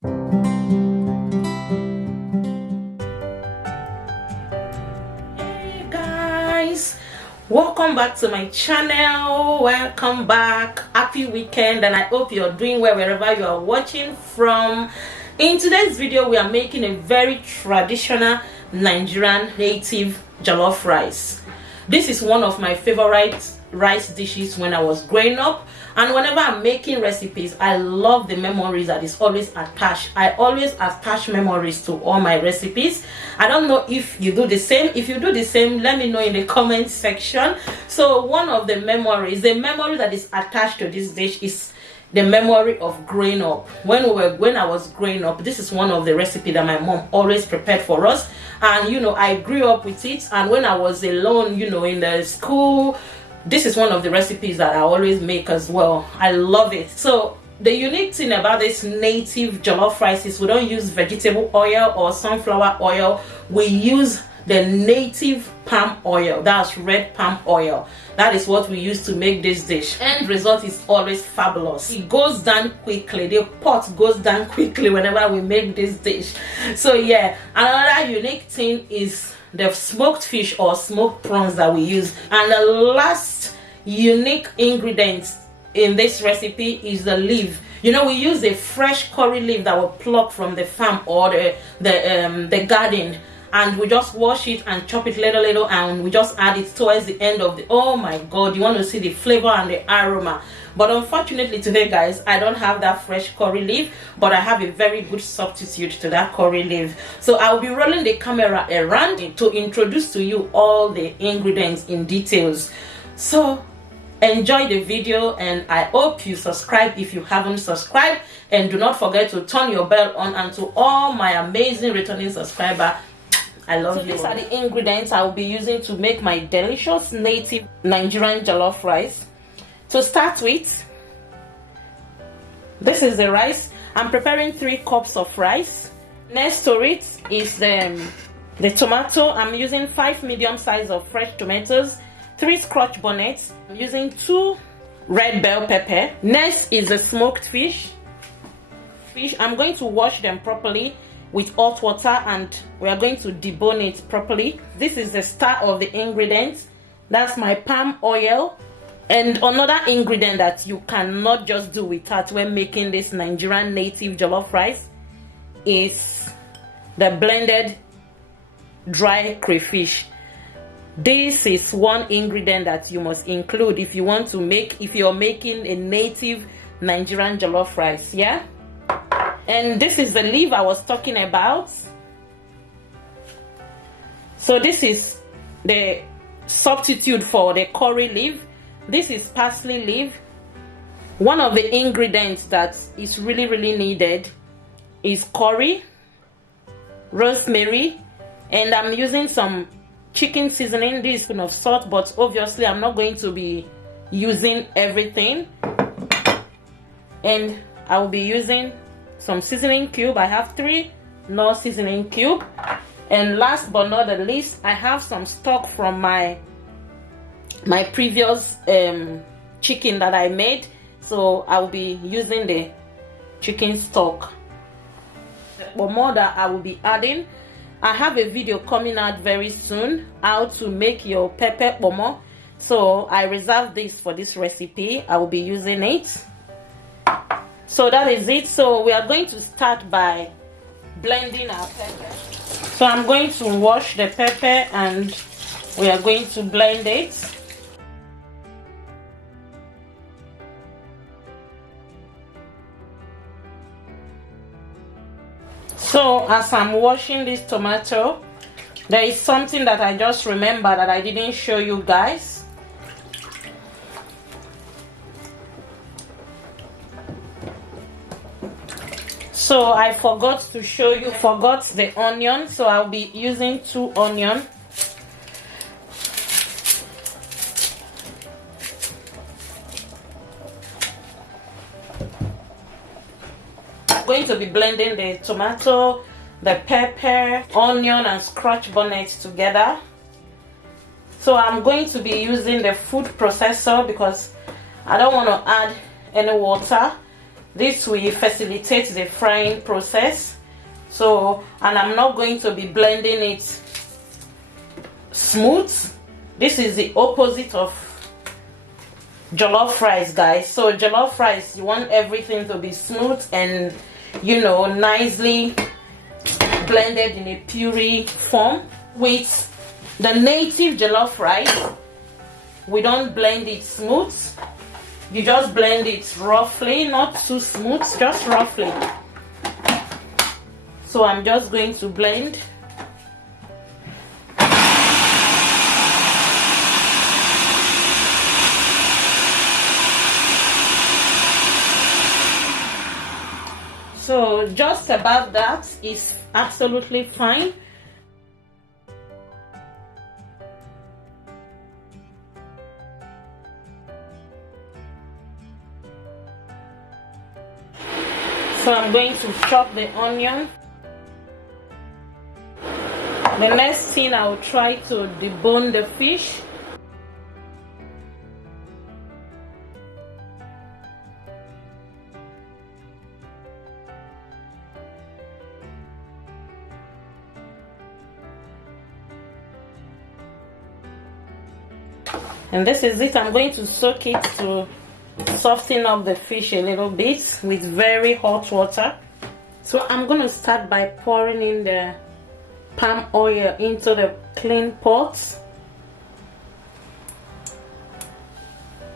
Hey guys, welcome back to my channel. Welcome back. Happy weekend, and I hope you're doing well wherever you are watching from. In today's video, we are making a very traditional Nigerian native jollof rice. This is one of my favorite rice dishes when I was growing up, and whenever I'm making recipes, I love the memories that is always attached. I always attach memories to all my recipes. I don't know if you do the same. If you do the same, let me know in the comment section. So one of the memories, the memory that is attached to this dish is the memory of growing up. When I was growing up, this is one of the recipes that my mom always prepared for us, and I grew up with it. And when I was alone, in the school, this is one of the recipes that I always make as well. I love it. So the unique thing about this native jollof rice is we don't use vegetable oil or sunflower oil. We use the native palm oil. That's red palm oil. That is what we use to make this dish. End result is always fabulous. It goes down quickly. The pot goes down quickly whenever we make this dish. So yeah, another unique thing is the smoked fish or smoked prawns that we use. And the last unique ingredient in this recipe is the leaf. We use a fresh curry leaf that we pluck from the farm or the garden, and we just wash it and chop it little, and we just add it towards the end of the, oh my god, you want to see the flavor and the aroma. But unfortunately today, guys, I don't have that fresh curry leaf, but I have a very good substitute to that curry leaf. So I'll be rolling the camera around to introduce to you all the ingredients in details. So enjoy the video, and I hope you subscribe if you haven't subscribed, and do not forget to turn your bell on. And to all my amazing returning subscribers, I love you. These are the ingredients I will be using to make my delicious native Nigerian jollof rice. To start with, this is the rice. I'm preparing 3 cups of rice. Next to it is the tomato. I'm using 5 medium size of fresh tomatoes, 3 Scotch bonnets. I'm using 2 red bell pepper. Next is the smoked fish. I'm going to wash them properly with hot water, and we are going to debone it properly. This is the star of the ingredients. That's my palm oil. And another ingredient that you cannot just do without when making this Nigerian native jollof rice is the blended dry crayfish. This is one ingredient that you must include if you're making a native Nigerian jollof rice, yeah? And this is the leaf I was talking about. So this is the substitute for the curry leaf. This is parsley leaf. One of the ingredients that is really needed is curry, rosemary, and I'm using some chicken seasoning. This spoon of salt, but obviously I'm not going to be using everything. And I will be using some seasoning cube. I have 3 Knorr seasoning cube. And last but not the least, I have some stock from my previous chicken that I made, so I will be using the chicken stock. But more that I will be adding, I have a video coming out very soon how to make your pepper Kpomo, so I reserved this for this recipe. I will be using it. So that is it. So we are going to start by blending our pepper. So I'm going to wash the pepper and we are going to blend it. So as I'm washing this tomato, there is something that I just remember that I didn't show you guys. So I forgot to show you, the onion. So I'll be using 2 onions. Going to be blending the tomato, the pepper, onion and Scotch bonnet together. So I'm going to be using the food processor because I don't want to add any water. This will facilitate the frying process. So, and I'm not going to be blending it smooth. This is the opposite of jollof rice, guys. So jollof rice, you want everything to be smooth and, you know, nicely blended in a puree form. With the native jollof rice, we don't blend it smooth. You just blend it roughly, not too smooth, just roughly. So I'm just going to blend. So just about that is absolutely fine. So I'm going to chop the onion. The next thing, I will try to debone the fish. And this is it. I'm going to soak it to soften up the fish a little bit with very hot water. So I'm going to start by pouring in the palm oil into the clean pot.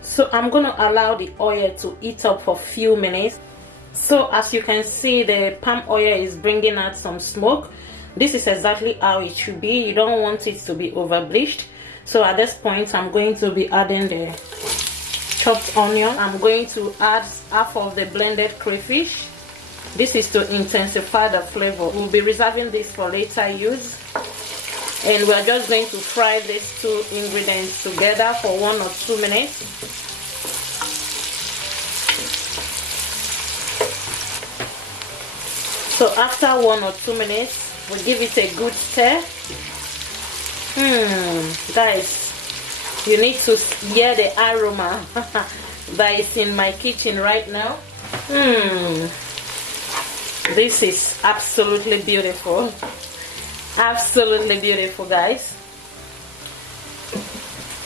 So I'm going to allow the oil to heat up for a few minutes. So as you can see, the palm oil is bringing out some smoke. This is exactly how it should be. You don't want it to be over bleached. So at this point, I'm going to be adding the chopped onion. I'm going to add half of the blended crayfish. This is to intensify the flavor. We'll be reserving this for later use. And we're just going to fry these two ingredients together for 1 or 2 minutes. So after 1 or 2 minutes, we give it a good stir. Guys, you need to hear the aroma that is in my kitchen right now. This is absolutely beautiful. Absolutely beautiful, guys.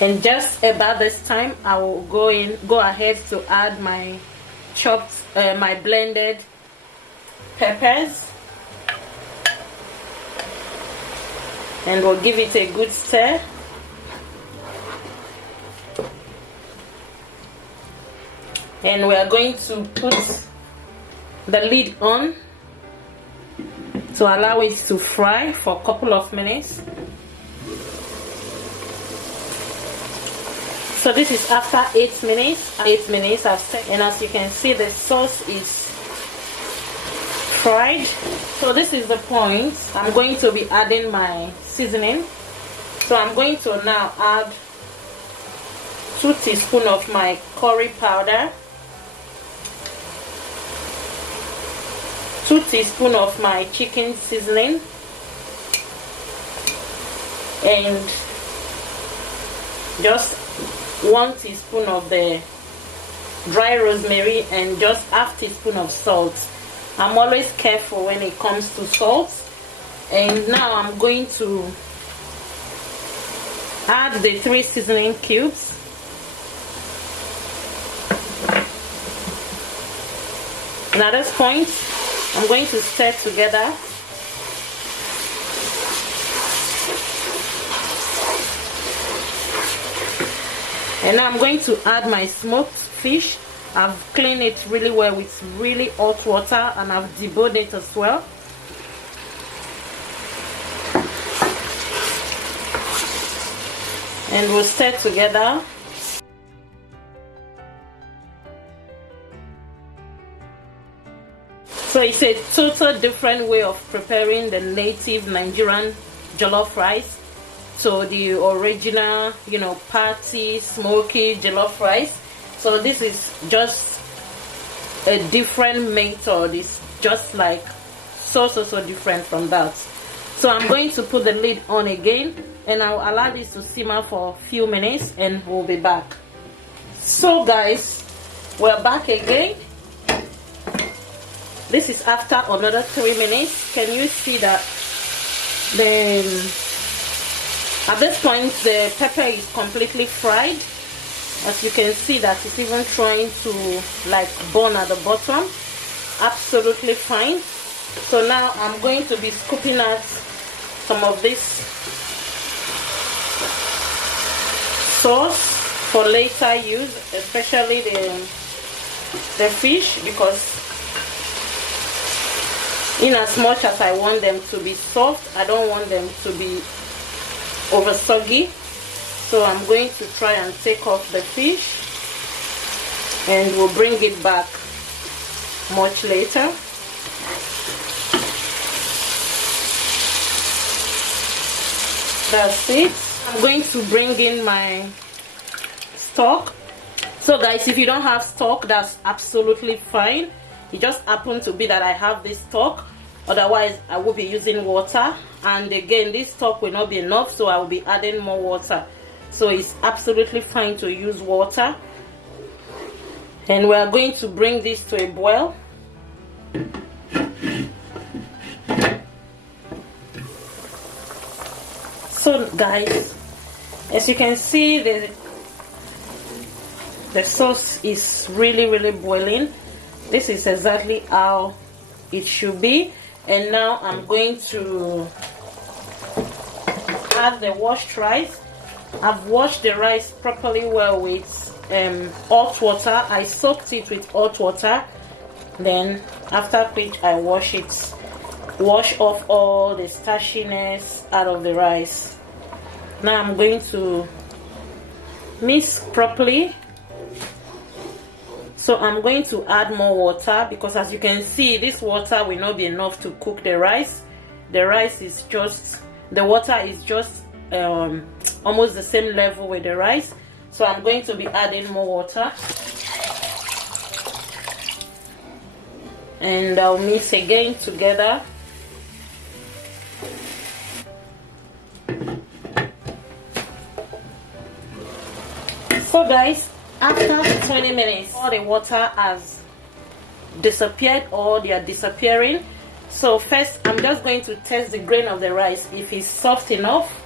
And just about this time, I will go ahead to add my chopped, my blended peppers. And we'll give it a good stir. And we are going to put the lid on to allow it to fry for a couple of minutes. So this is after 8 minutes. 8 minutes I've set, and as you can see, the sauce is fried. So this is the point. I'm going to be adding my seasoning. So I'm going to now add 2 teaspoons of my curry powder, 2 teaspoons of my chicken seasoning, and just 1 teaspoon of the dry rosemary, and just half teaspoon of salt. I'm always careful when it comes to salt. And now I'm going to add the 3 seasoning cubes. And at this point, I'm going to stir together. And now I'm going to add my smoked fish. I've cleaned it really well with really hot water, and I've deboned it as well. And we'll stir together. So it's a total different way of preparing the native Nigerian jollof rice. So the original, you know, party, smoky jollof rice. So this is just a different method. It's just like so different from that. So I'm going to put the lid on again, and I'll allow this to simmer for a few minutes, and we'll be back. So guys, we're back again. This is after another 3 minutes. Can you see that? Then at this point the pepper is completely fried. As you can see that it's even trying to like burn at the bottom. Absolutely fine. So now I'm going to be scooping out some of this sauce for later use, especially the fish, because in as much as I want them to be soft, I don't want them to be over soggy. So I'm going to try and take off the fish, and we'll bring it back much later. That's it. I'm going to bring in my stock. So guys, if you don't have stock, that's absolutely fine. It just happened to be that I have this stock, otherwise I will be using water, and again this stock will not be enough, so I will be adding more water. So it's absolutely fine to use water, and we are going to bring this to a boil. So guys, as you can see, the sauce is really boiling. This is exactly how it should be. And now I'm going to add the washed rice. I've washed the rice properly well with hot water. I soaked it with hot water, then after which I wash off all the starchiness out of the rice. Now I'm going to mix properly. So I'm going to add more water, because as you can see, this water will not be enough to cook the rice. The water is just almost the same level with the rice. So I'm going to be adding more water, and I'll mix again together. So guys, after 20 minutes, all the water has disappeared, or they are disappearing. So first I'm just going to test the grain of the rice, if it's soft enough.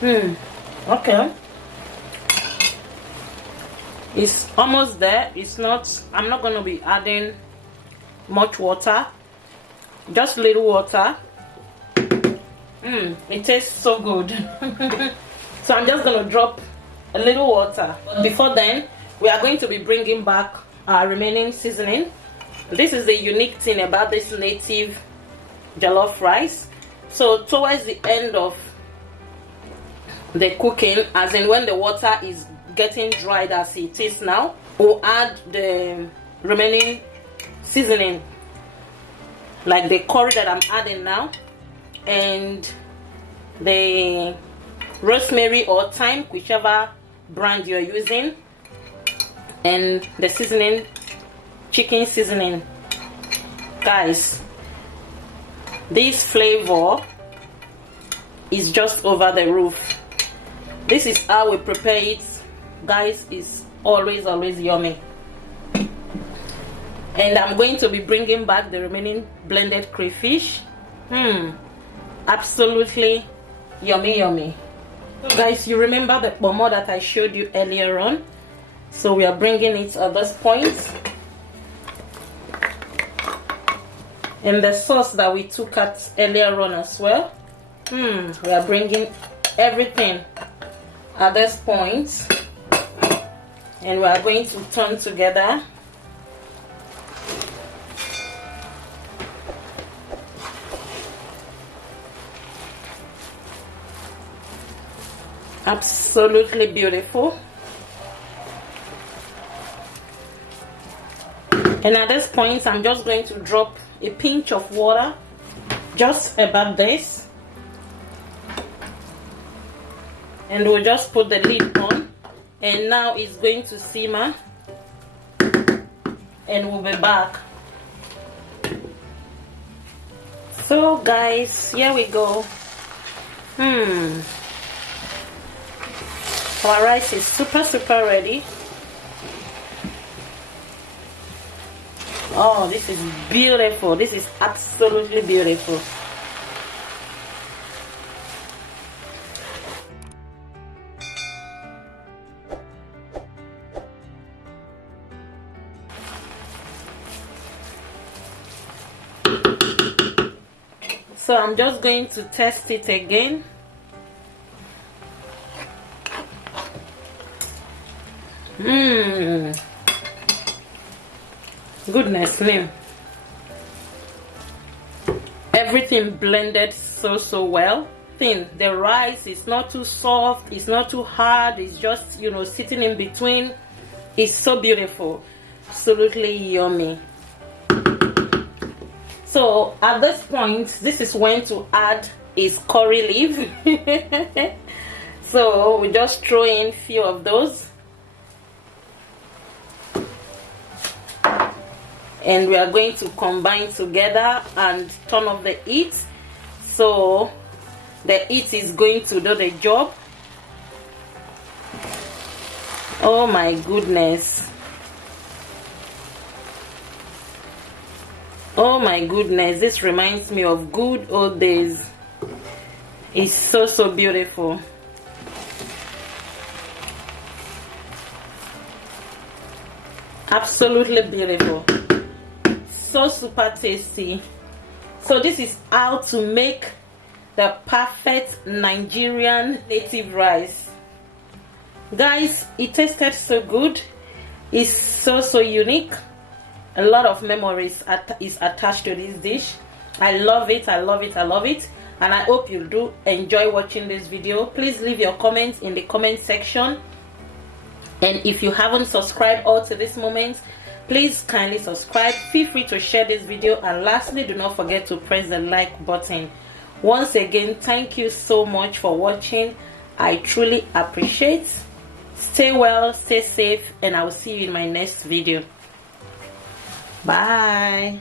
Okay, it's almost there. It's not, I'm not going to be adding much water, just little water. It tastes so good. So I'm just going to drop a little water. But before then, we are going to be bringing back our remaining seasoning. This is the unique thing about this native jollof rice. So towards the end of the cooking, as in when the water is getting dried as it is now, we'll add the remaining seasoning, like the curry that I'm adding now, and the rosemary or thyme, whichever brand you're using, and the seasoning, chicken seasoning. Guys, this flavor is just over the roof. This is how we prepare it, guys. It's always yummy. And I'm going to be bringing back the remaining blended crayfish. Absolutely yummy. So guys, you remember the Kpomo that I showed you earlier on? So we are bringing it at this point, and the sauce that we took out earlier on as well. We are bringing everything at this point, and we are going to turn together. Absolutely beautiful. And at this point, I'm just going to drop a pinch of water, just about this, and we'll just put the lid on, and now it's going to simmer, and we'll be back. So guys, here we go. Our rice is super ready. Oh, this is beautiful. This is absolutely beautiful. So I'm just going to test it again. Goodness me. Everything blended so well. The rice is not too soft, it's not too hard, it's just, you know, sitting in between. It's so beautiful. Absolutely yummy. So at this point, this is when to add is curry leaf. So we just throw in few of those, and we are going to combine together and turn off the heat. So the heat is going to do the job. Oh my goodness. Oh my goodness, this reminds me of good old days. It's so beautiful. Absolutely beautiful. So super tasty. So this is how to make the perfect Nigerian native rice. Guys, it tasted so good. It's so unique. A lot of memories is attached to this dish. I love it, I love it, I love it. And I hope you do enjoy watching this video. Please leave your comments in the comment section. And if you haven't subscribed all to this moment, please kindly subscribe. Feel free to share this video. And lastly, do not forget to press the like button. Once again, thank you so much for watching. I truly appreciate. Stay well, stay safe, and I will see you in my next video. Bye.